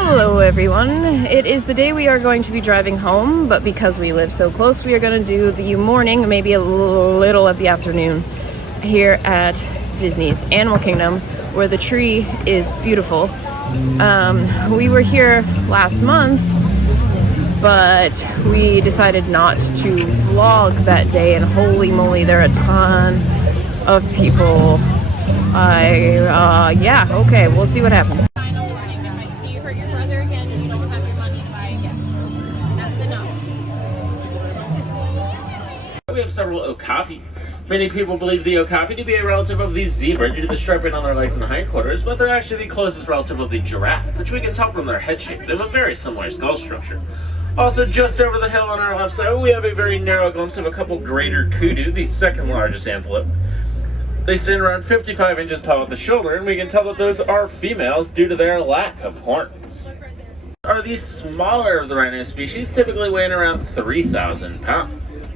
Hello everyone. It is the day we are going to be driving home, but because we live so close, we are going to do the morning, maybe a little of the afternoon here at Disney's Animal Kingdom, where the tree is beautiful. We were here last month, but we decided not to vlog that day, and holy moly, there are a ton of people. Yeah, okay, we'll see what happens. We have several okapi. Many people believe the okapi to be a relative of the zebra due to the striping on their legs and hindquarters, but they're actually the closest relative of the giraffe, which we can tell from their head shape. They have a very similar skull structure. Also, just over the hill on our left side, we have a very narrow glimpse of a couple greater kudu, the second largest antelope. They stand around 55 inches tall at the shoulder, and we can tell that those are females due to their lack of horns. Are the smaller of the rhino species, typically weighing around 3,000 pounds.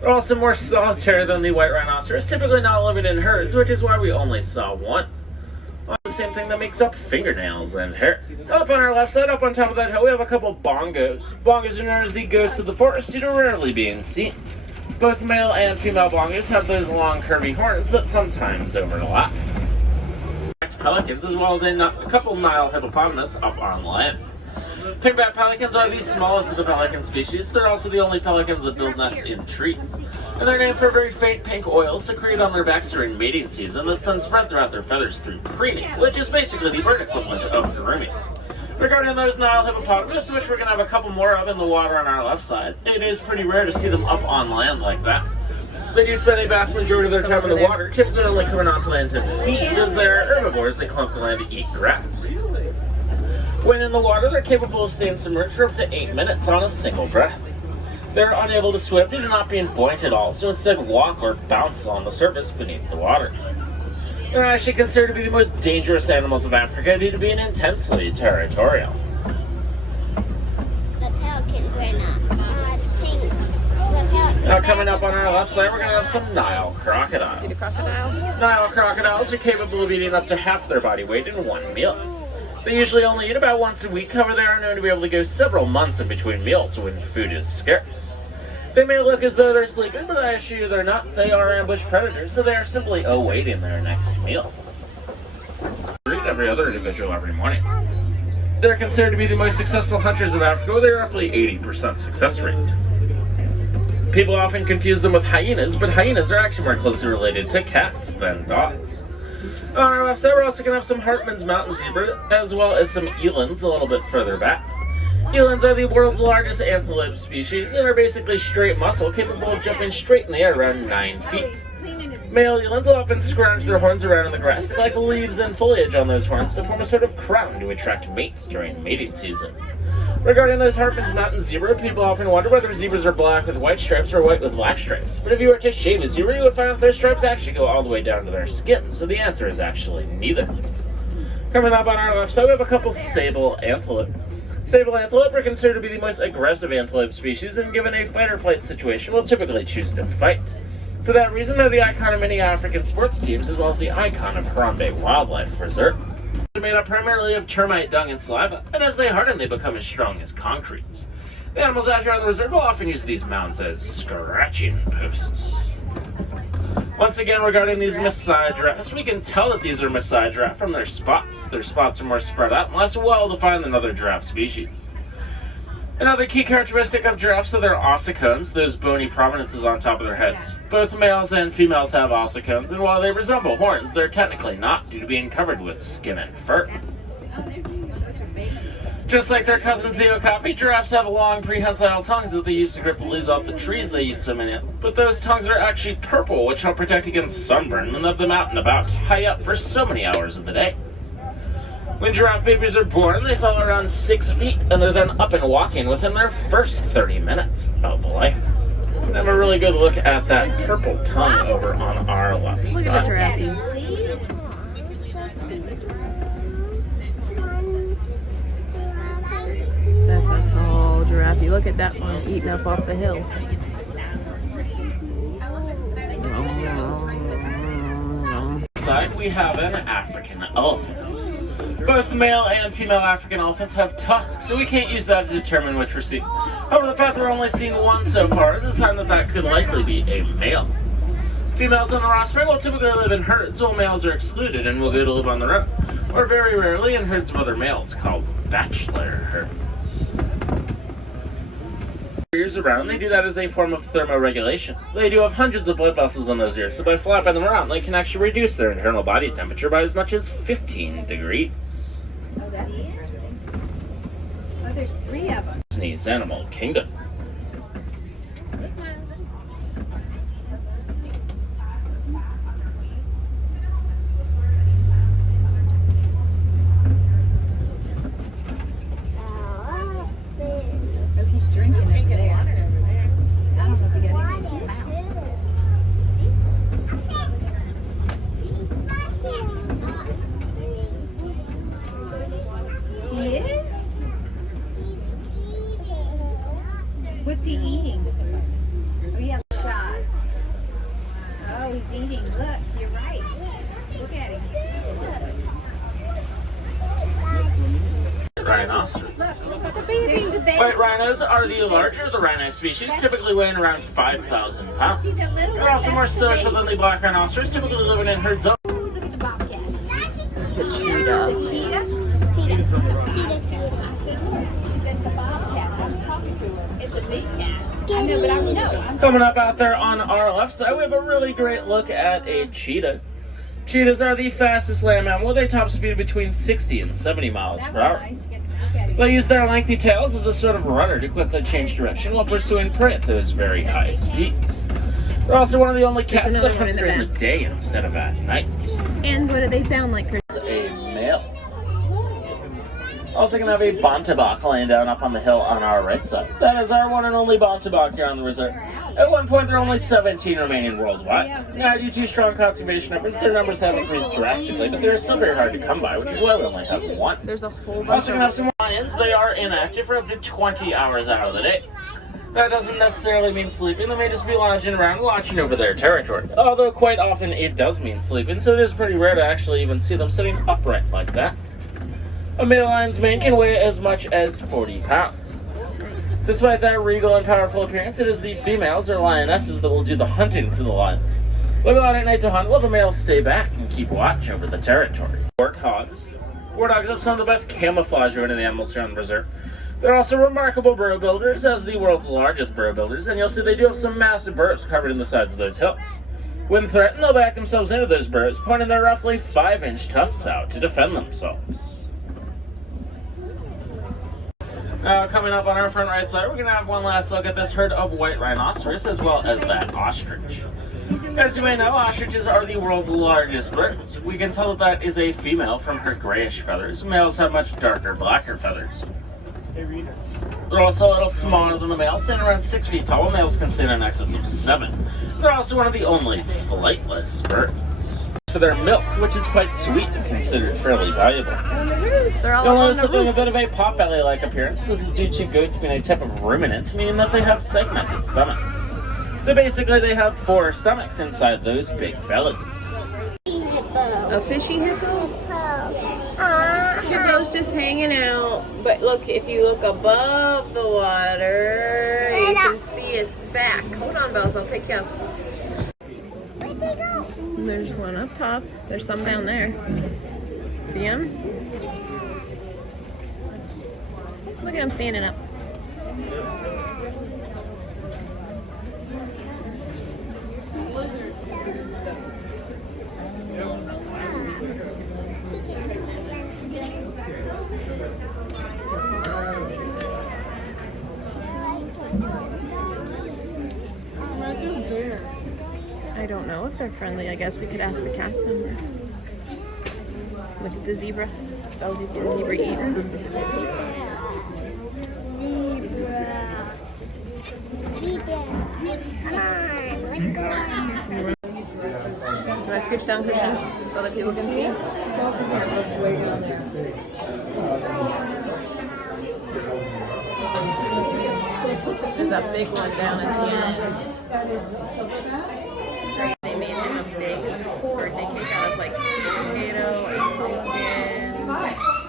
They're also more solitary than the white rhinoceros, typically not living in herds, which is why we only saw one. The same thing that makes up fingernails and hair. Up on our left side, up on top of that hill, we have a couple bongos. Bongos are known as the ghosts of the forest due to rarely being seen. Both male and female bongos have those long curvy horns that sometimes overlap. Pelicans, as well as a couple Nile hippopotamus up on land. Pigbat pelicans are the smallest of the pelican species. They're also the only pelicans that build nests in trees. And they're named for a very faint pink oil secreted on their backs during mating season that's then spread throughout their feathers through preening, which is basically the bird equivalent of grooming. Regarding those Nile hippopotamus, which we're going to have a couple more of in the water on our left side, it is pretty rare to see them up on land like that. They do spend a vast majority of their time in the water, typically only coming onto land to feed, as they're herbivores. They come up to land to eat grass. When in the water, they're capable of staying submerged for up to 8 minutes on a single breath. They're unable to swim due to not being buoyant at all, so instead walk or bounce on the surface beneath the water. They're actually considered to be the most dangerous animals of Africa due to being intensely territorial. The pelicans are not pink. Now coming up on our left side, we're going to have some Nile crocodiles. See the crocodile? Nile crocodiles are capable of eating up to half their body weight in one meal. They usually only eat about once a week, however they are known to be able to go several months in between meals when food is scarce. They may look as though they're sleeping, but I assure you they're not. They are ambush predators, so they are simply awaiting their next meal. They eat every other individual every morning. They're considered to be the most successful hunters of Africa with a roughly 80% success rate. People often confuse them with hyenas, but hyenas are actually more closely related to cats than dogs. On our left side, we're also going to have some Hartmann's mountain zebra, as well as some elands a little bit further back. Elands are the world's largest antelope species and are basically straight muscle, capable of jumping straight in the air around 9 feet. Male elands will often scrounge their horns around in the grass, like leaves and foliage on those horns, to form a sort of crown to attract mates during mating season. Regarding those Hartmann's mountain zebra, people often wonder whether zebras are black with white stripes or white with black stripes. But if you were to shave a zebra, you would find that those stripes actually go all the way down to their skin, so the answer is actually neither. Coming up on our left side, we have a couple sable antelope. Sable antelope are considered to be the most aggressive antelope species, and given a fight-or-flight situation, will typically choose to fight. For that reason, they're the icon of many African sports teams, as well as the icon of Harambe Wildlife Reserve. They're made up primarily of termite dung and saliva, and as they harden, they become as strong as concrete. The animals out here on the reserve will often use these mounds as scratching posts. Once again, regarding these Maasai giraffes, we can tell that these are Maasai giraffe from their spots. Their spots are more spread out and less well-defined than other giraffe species. Another key characteristic of giraffes are their ossicones, those bony prominences on top of their heads. Both males and females have ossicones, and while they resemble horns, they're technically not due to being covered with skin and fur. Just like their cousins the okapi, giraffes have long prehensile tongues that they use to grip the leaves off the trees they eat so many of. But those tongues are actually purple, which help protect against sunburn and let them out and about, high up for so many hours of the day. When giraffe babies are born, they fall around 6 feet, and they're then up and walking within their first 30 minutes of life. And have a really good look at that purple tongue over on our left side. Look at the giraffe. That's a tall giraffe. Look at that one eating up off the hill. Inside we have an African elephant. Both male and female African elephants have tusks, so we can't use that to determine which we're seeing. However, the fact that we're only seeing one so far is a sign that that could likely be a male. Females on the roster will typically live in herds, while males are excluded and will go to live on their own, or very rarely in herds of other males called bachelor herds. Ears around, they do that as a form of thermoregulation. They do have hundreds of blood vessels on those ears, so by flapping them around, they can actually reduce their internal body temperature by as much as 15 degrees. Oh, that's interesting. Oh, there's 3 of them. Disney's Animal Kingdom. Oh, he's drinking over there. I don't know if he got anything in his mouth. He is? What's he eating? Oh, he has a shot. Oh, he's eating. Look, you're right. Look at him. Rhinoceros. Look, there's the baby. White rhinos are the larger of the rhino species, typically weighing around 5,000 pounds. See the little They're also one? more That's the social baby. than the black rhinoceros, typically living in herds of. Ooh, look at the bobcat. The cheetah. The cheetah? I said, look, he's at the bobcat. I'm talking to him. It's a big cat. I know, but I don't know. Coming up out there on our left side, we have a really great look at a cheetah. Cheetahs are the fastest land mammal with a top speed of between 60 and 70 miles That per was hour. nice. You get to look at him. They use their lengthy tails as a sort of rudder to quickly change direction while pursuing prey at those very high speeds. They're also one of the only cats another that one hunts in the during the back. day instead of at night. And what do they sound like, Chris? It's a male. Also gonna have a Bontebok laying down up on the hill on our right side. That is our one and only Bontebok here on the reserve. At one point, there are only 17 remaining worldwide. Now, due to strong conservation efforts, their numbers have increased drastically, but they're still very hard to come by, which is why we only have one. There's a whole bunch Also of gonna have some lions. They are inactive for up to 20 hours out of the day. That doesn't necessarily mean sleeping. They may just be lounging around watching over their territory. Although quite often it does mean sleeping, so it is pretty rare to actually even see them sitting upright like that. A male lion's mane can weigh as much as 40 pounds. Despite that regal and powerful appearance, it is the females or lionesses that will do the hunting for the lions. They'll go out at night to hunt while the males stay back and keep watch over the territory. Warthogs. Warthogs have some of the best camouflage of any of the animals here on the reserve. They're also remarkable burrow builders, as the world's largest burrow builders, and you'll see they do have some massive burrows covered in the sides of those hills. When threatened, they'll back themselves into those burrows, pointing their roughly 5-inch tusks out to defend themselves. Coming up on our front right side, we're going to have one last look at this herd of white rhinoceros, as well as that ostrich. As you may know, ostriches are the world's largest birds. We can tell that that is a female from her grayish feathers. Males have much darker, blacker feathers. They're also a little smaller than the males, standing around 6 feet tall. Males can stand in excess of 7. They're also one of the only flightless birds. For their milk, which is quite sweet and considered fairly valuable. on the roof. They're all You'll up on notice the that they have roof. a bit of a potbelly-like appearance. This is due to goats being a type of ruminant, meaning that they have segmented stomachs. So basically they have 4 stomachs inside those big bellies. A fishy hippo? Hippo's just hanging out. But look, if you look above the water, you can see its back. Hold on, Bells, I'll pick you up. Where'd they go? There's one up top. There's some down there. See him? Look at him standing up. I don't know if they're friendly. I guess we could ask the cast member. Look at the zebra. Oh, do you see the zebra eating? Zebra. Come on, let's go. Can I scooch down, Christian, so that people can see? There's that big one down at the end. They made him a big gourd. They cake out of like potato and pumpkin.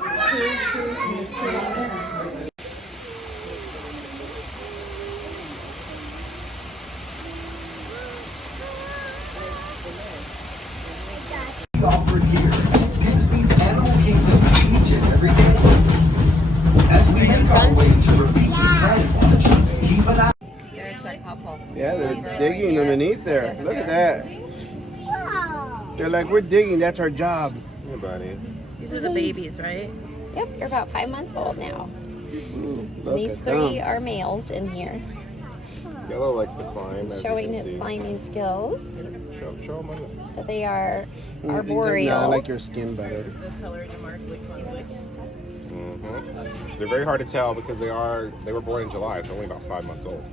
Offered here at Disney's Animal Kingdom each and every day. As we make our way to Rafiki's Planet Watch, keep an eye. There's a couple. Yeah, they're digging underneath there. Look at that. Whoa. They're like, we're digging. That's our job. Hey, buddy. These are the babies, right? Yep, they're about 5 months old now. Ooh, look These at 3 them. are males in here, Yellow likes to climb. As showing you his can see. climbing skills. Show them on this. So they are He's like, arboreal. "No, I like your skin better. The color to mark which one's which. They're very hard to tell because they were born in July. It's only about 5 months old.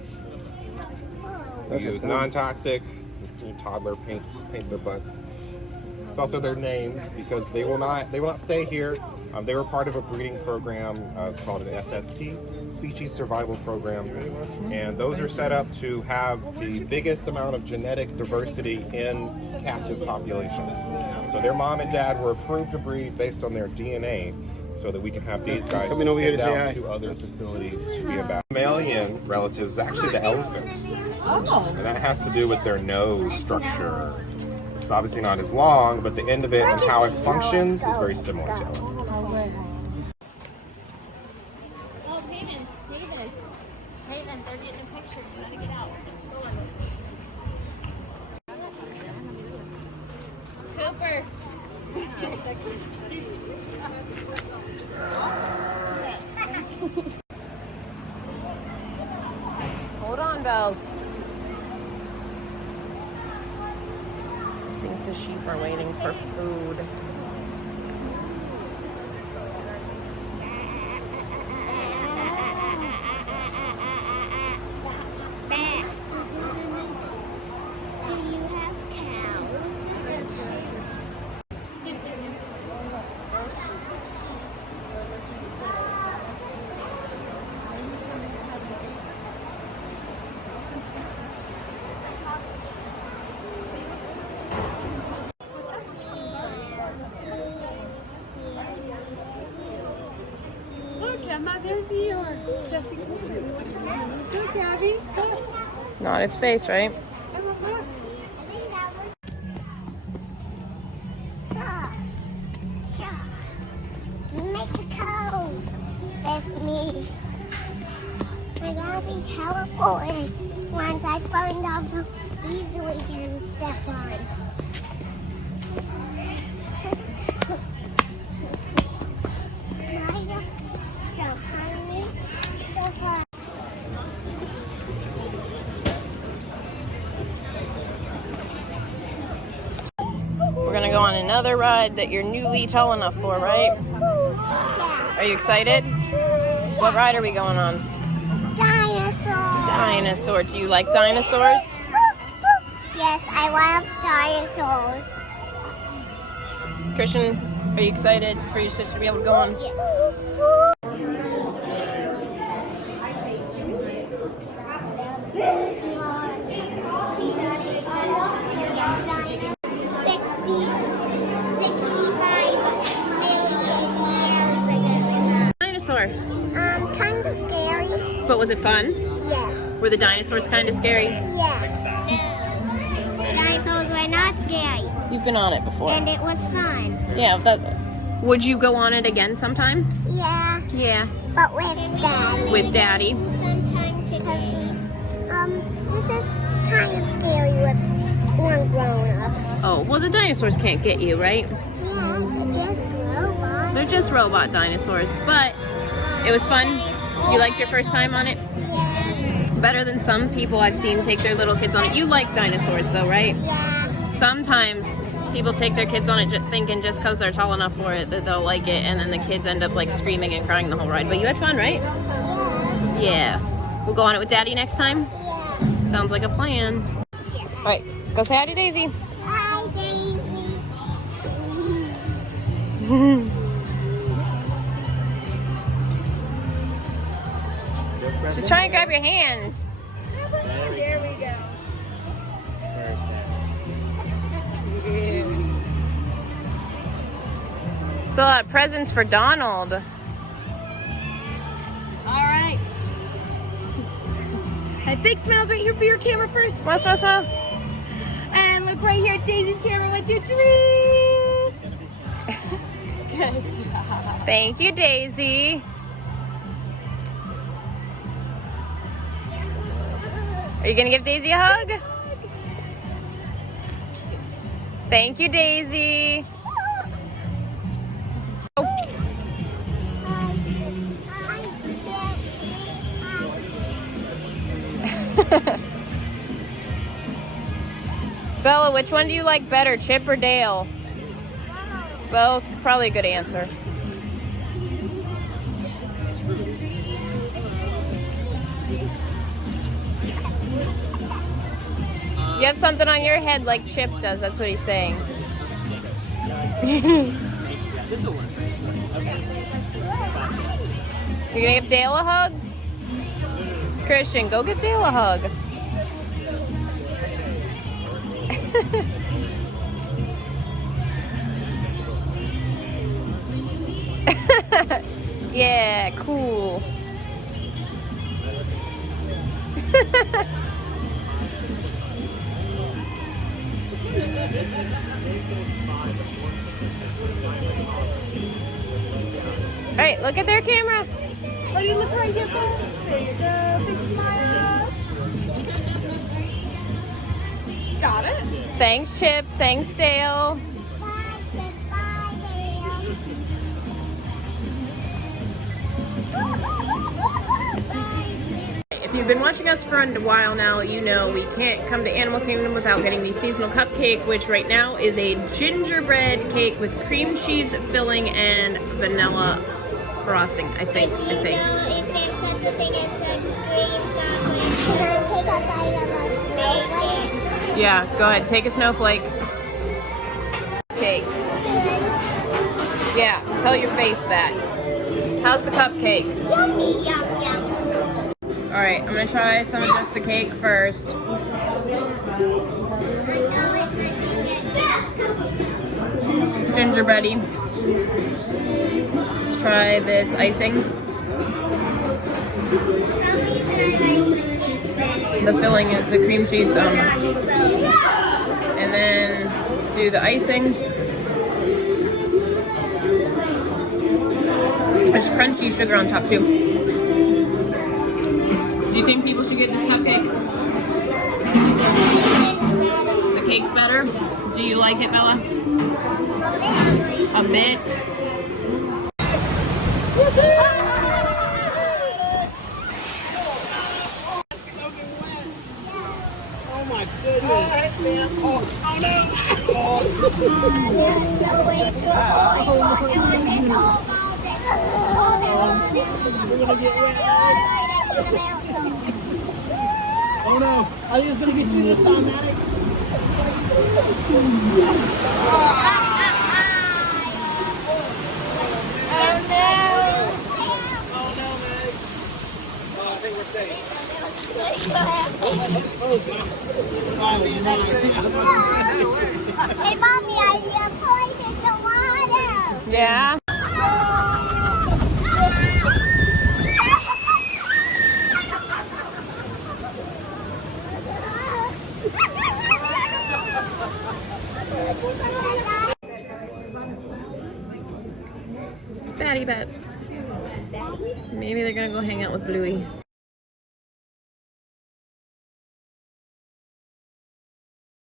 We Look at use them. non-toxic. Toddler paint their butts. It's also their names because they will not stay here. They were part of a breeding program. It's called an SSP, Species Survival Program, and those are set up to have the biggest amount of genetic diversity in captive populations. So their mom and dad were approved to breed based on their DNA, so that we can have these guys coming over here to sent say out hi. to other facilities to be about. Mammalian relatives is actually the elephant, and that has to do with their nose structure. It's obviously not as long, but the end of it and how it functions is very similar to it. Oh, Hayden, they're getting a picture. You gotta get out. Cooper. Hold on, Bells. I think the sheep are waiting for food. Do you have cows and sheep? Look, Emma, there's Eeyore. Jesse Cooper. Look, Abby. Look. Not its face, right? Emma, look. Make a code with me. I gotta be teleported once I find all the leaves we can step on. We're gonna go on another ride that you're newly tall enough for, right? Are you excited? What ride are we going on? Dinosaur. Dinosaur. Do you like dinosaurs? Yes, I love dinosaurs. Christian, are you excited for your sister to be able to go on? Dinosaur. Kind of scary. But was it fun? Yes. Were the dinosaurs kind of scary? Yeah. The dinosaurs were not scary, You've been on it before. and it was fun. Yeah. Would you go on it again sometime? Yeah, Yeah. but with Daddy. With Daddy. Sometimes because this is kind of scary with one grown up. Oh, well, the dinosaurs can't get you, right? Yeah, they're just robots. They're just robot dinosaurs, but it was fun. You liked your first time on it? Yeah. Better than some people I've seen take their little kids on it. You like dinosaurs though, right? Yeah. Sometimes people take their kids on it thinking just because they're tall enough for it that they'll like it, and then the kids end up like screaming and crying the whole ride. But you had fun, right? Yeah. We'll go on it with Daddy next time? Yeah. Sounds like a plan. All right, go say hi to Daisy. Hi, Daisy. She's trying to grab your hand. There we go. It's a lot of presents for Donald. right, big smiles right here for your camera first. Smile, smile, smile. And look right here at Daisy's camera. 1, 2, 3. Good job. Thank you, Daisy. Are you gonna give Daisy a hug? Thank you, Daisy. Bella, which one do you like better, Chip or Dale? Both. Probably a good answer. You have something on your head like Chip does. That's what he's saying. You're gonna give Dale a hug? Christian, go give Dale a hug. Yeah, cool. All right, look at their camera. Oh, you look right here, folks. There you go. Big smile. Got it. Thanks, Chip. Thanks, Dale. If you've been watching us for a while now, you know we can't come to Animal Kingdom without getting the seasonal cupcake, which right now is a gingerbread cake with cream cheese filling and vanilla frosting, I think. If there's such a thing as a green chocolate, can I take a bite of a snowflake? Yeah, go ahead. Take a snowflake. Cake. Yeah, tell your face that. How's the cupcake? Yummy, yum, yum. All right, I'm gonna try some of just the cake first. Gingerbready. Let's try this icing. The filling is the cream cheese. And then let's do the icing. There's crunchy sugar on top too. Do you think people should get this cupcake? The cake's better? Do you like it, Bella? A bit. Oh my goodness. Oh no, are you just gonna get you this time, Maddie? Oh no, Maddie. Oh, I think we're safe. Hey, Mommy, I pointed the water. Yeah. Batty bets. Maybe they're gonna go hang out with Bluey.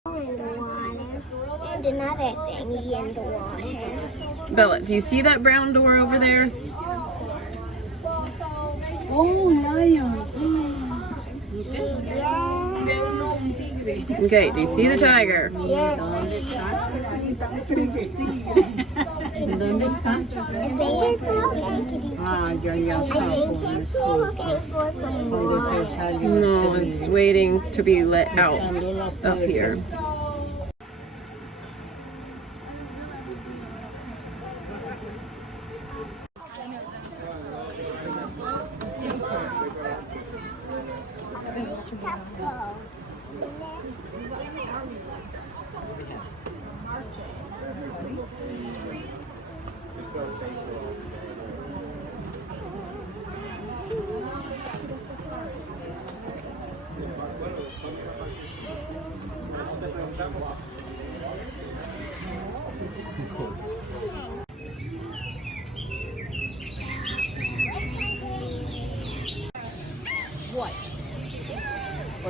In the water. And another thingy in the water. Bella, do you see that brown door over there? Oh, lion. Okay, do you see the tiger? Yes. I think it's looking for some water. No, it's waiting to be let out up here.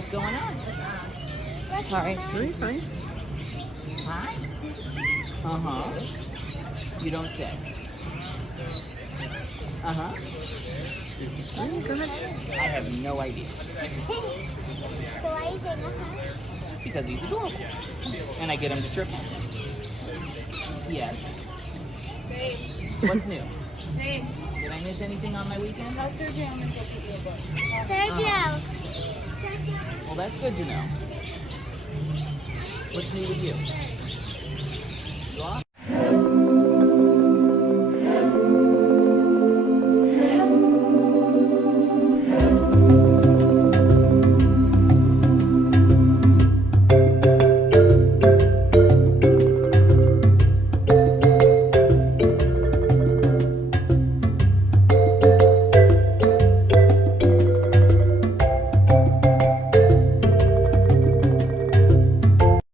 What's going on? Hi. Very fine. Hi. Uh-huh. You don't say. Uh-huh. Go ahead. I have no idea. So why are you saying Because he's adorable. And I get him to triple. Yes. What's new? Did I miss anything on my weekend? Sergio. Well, that's good to know. What's new with you?